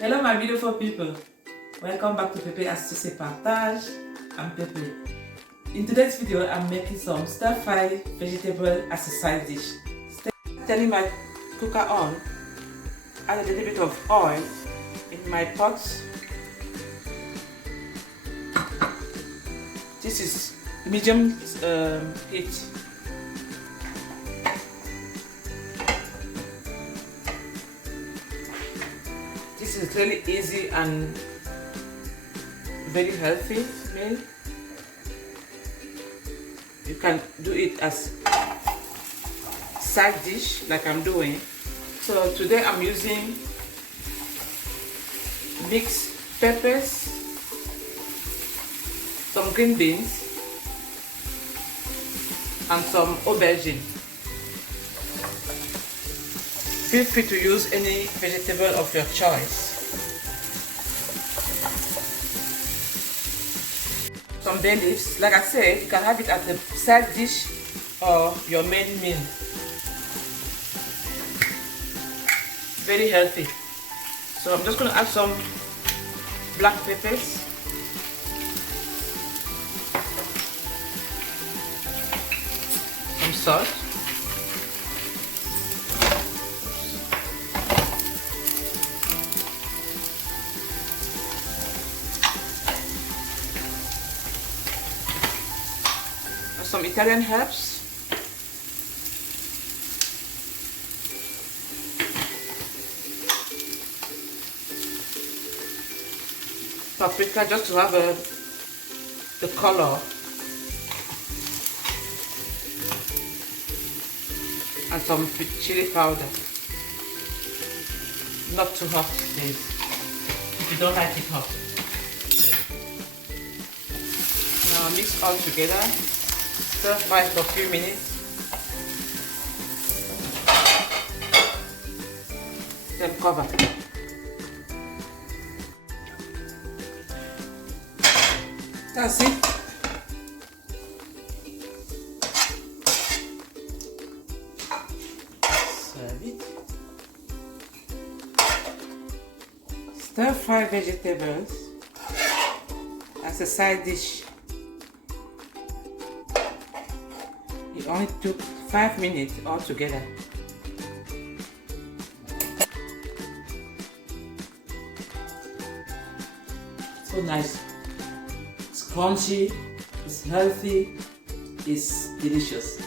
Hello my beautiful people, welcome back to Pepe Astuce et Partage. I'm Pepe. In today's video, I'm making some stir-fry vegetable as a side dish. Turning my cooker on, add a little bit of oil in my pot. This is medium heat. This is really easy and very healthy meal. You can do it as side dish like I'm doing. So today I'm using mixed peppers, some green beans, and some aubergine. Feel free to use any vegetable of your choice. Some bay leaves, like I said, you can have it as a side dish or your main meal. Very healthy. So I'm just going to add some black peppers, some salt, some Italian herbs, paprika just to have the color, and some chili powder. Not too hot, please, if you don't like it hot. Now mix all together. Stir fry for a few minutes, then cover. That's it. Serve it. Stir fry vegetables as a side dish. It only took 5 minutes altogether. So nice. It's crunchy, it's healthy, it's delicious.